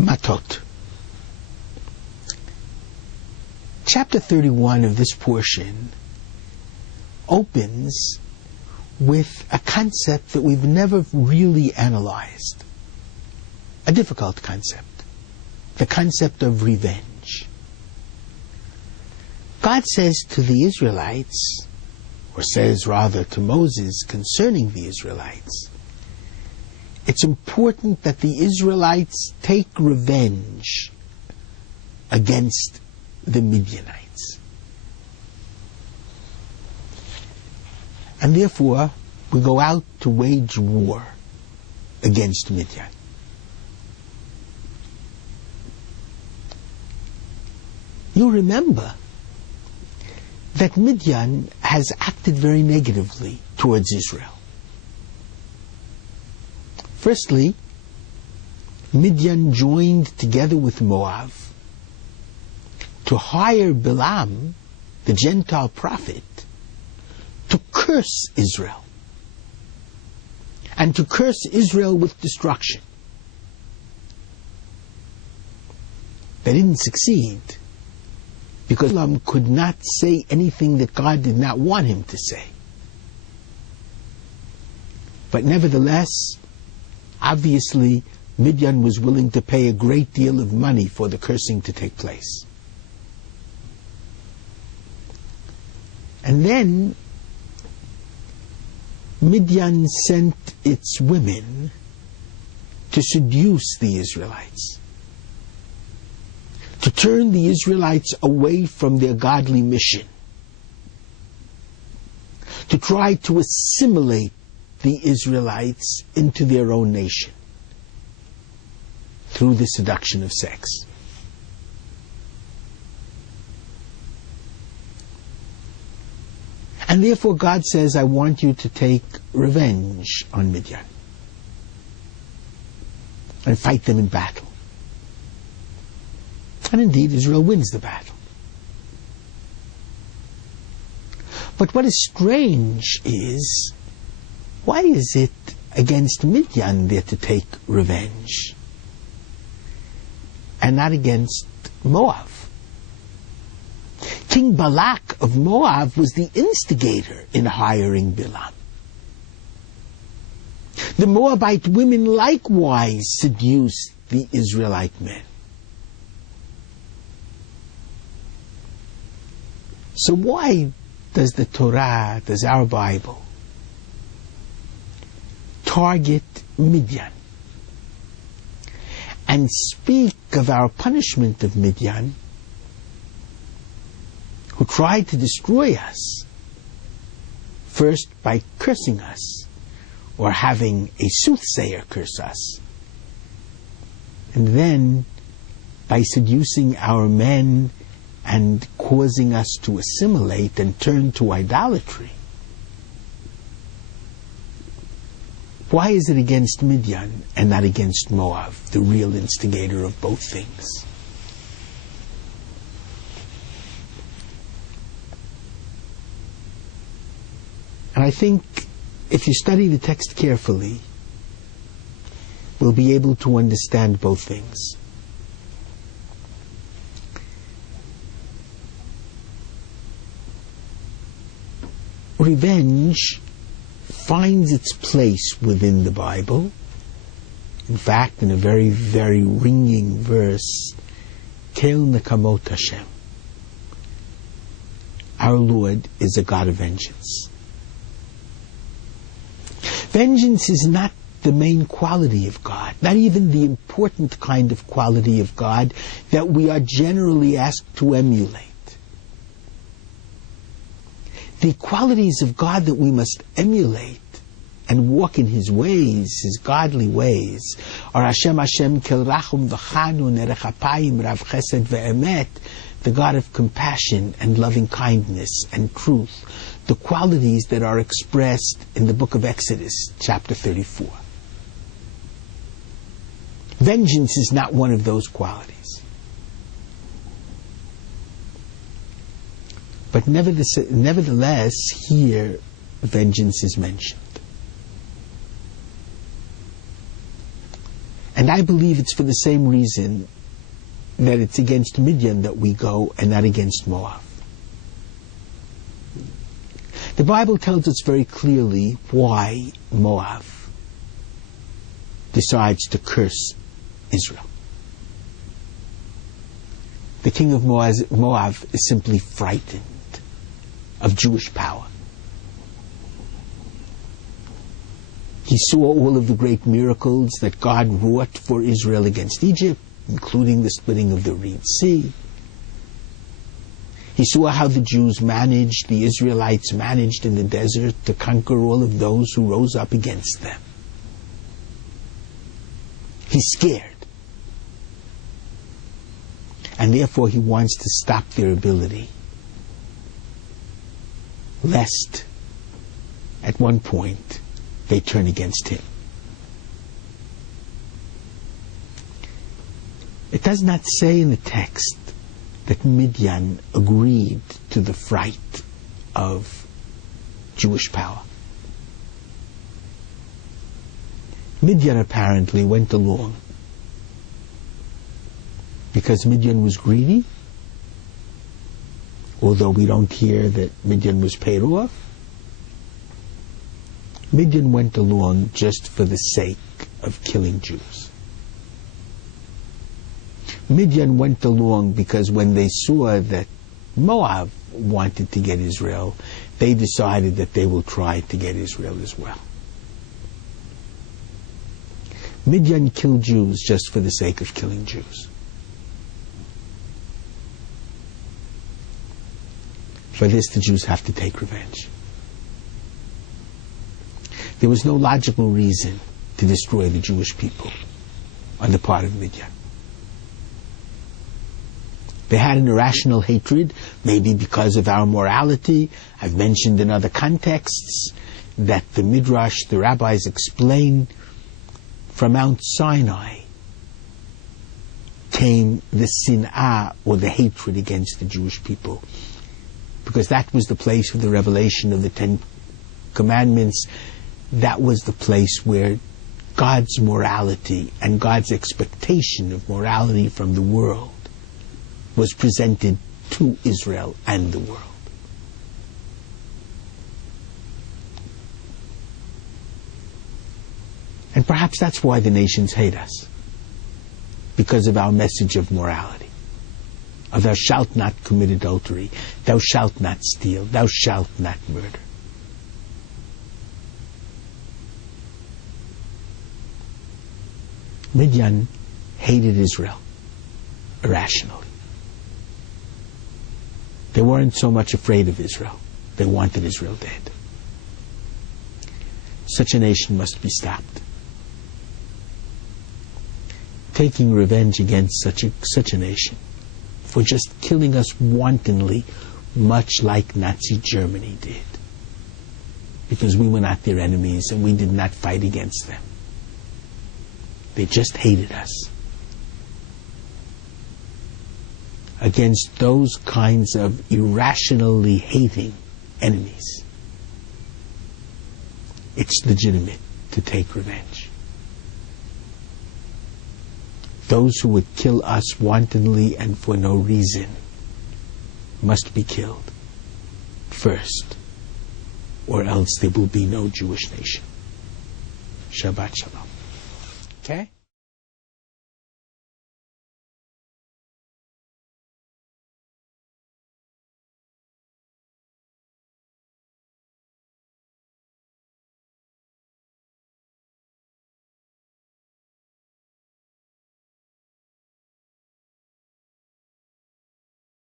Matot. Chapter 31 of this portion opens with a concept that we've never really analyzed. A difficult concept. The concept of revenge. God says to the Israelites, or says rather to Moses concerning the Israelites, it's important that the Israelites take revenge against the Midianites. And therefore, we go out to wage war against Midian. You remember that Midian has acted very negatively towards Israel. Firstly, Midian joined together with Moab to hire Balaam, the Gentile prophet, to curse Israel. And to curse Israel with destruction. They didn't succeed, because Balaam could not say anything that God did not want him to say. But nevertheless, obviously, Midian was willing to pay a great deal of money for the cursing to take place. And then, Midian sent its women to seduce the Israelites, to turn the Israelites away from their godly mission, to try to assimilate the Israelites into their own nation through the seduction of sex. And therefore God says, I want you to take revenge on Midian and fight them in battle. And indeed, Israel wins the battle. But what is strange is, why is it against Midian they're to take revenge and not against Moab? King Balak of Moab was the instigator in hiring Balaam. The Moabite women likewise seduced the Israelite men. So why does the Torah, does our Bible, target Midian and speak of our punishment of Midian, who tried to destroy us, first by cursing us, or having a soothsayer curse us, and then by seducing our men and causing us to assimilate and turn to idolatry? Why is it against Midian and not against Moab, the real instigator of both things? And I think if you study the text carefully, we'll be able to understand both things. Revenge finds its place within the Bible. In fact, in a very, very ringing verse, Kel Nekamot Hashem. Our Lord is a God of vengeance. Vengeance is not the main quality of God, not even the important kind of quality of God that we are generally asked to emulate. The qualities of God that we must emulate and walk in His ways, His godly ways, are Hashem kel rachum v'chanun erech apayim rav chesed ve'emet, the God of compassion and loving kindness and truth, the qualities that are expressed in the book of Exodus, chapter 34. Vengeance is not one of those qualities. But nevertheless, here, vengeance is mentioned. And I believe it's for the same reason that it's against Midian that we go and not against Moab. The Bible tells us very clearly why Moab decides to curse Israel. The king of Moab is simply frightened of Jewish power. He saw all of the great miracles that God wrought for Israel against Egypt, including the splitting of the Red Sea. He saw how the Israelites managed in the desert to conquer all of those who rose up against them. He's scared. And therefore he wants to stop their ability, lest at one point they turn against him. It does not say in the text that Midian agreed to the fright of Jewish power. Midian apparently went along because Midian was greedy, although we don't hear that Midian was paid off. Midian went along just for the sake of killing Jews. Midian went along because when they saw that Moab wanted to get Israel, they decided that they will try to get Israel as well. Midian killed Jews just for the sake of killing Jews. For this, the Jews have to take revenge. There was no logical reason to destroy the Jewish people on the part of Midian. They had an irrational hatred, maybe because of our morality. I've mentioned in other contexts that the Midrash, the rabbis explain, from Mount Sinai came the sin'ah, or the hatred against the Jewish people, because that was the place of the revelation of the Ten Commandments. That was the place where God's morality and God's expectation of morality from the world was presented to Israel and the world. And perhaps that's why the nations hate us, because of our message of morality, of thou shalt not commit adultery, thou shalt not steal, thou shalt not murder. Midian hated Israel irrationally. They weren't so much afraid of Israel. They wanted Israel dead. Such a nation must be stopped. Taking revenge against such a nation for just killing us wantonly, much like Nazi Germany did, because we were not their enemies and we did not fight against them. They just hated us. Against those kinds of irrationally hating enemies, it's legitimate to take revenge. Those who would kill us wantonly and for no reason must be killed first, or else there will be no Jewish nation. Shabbat Shalom. Okay?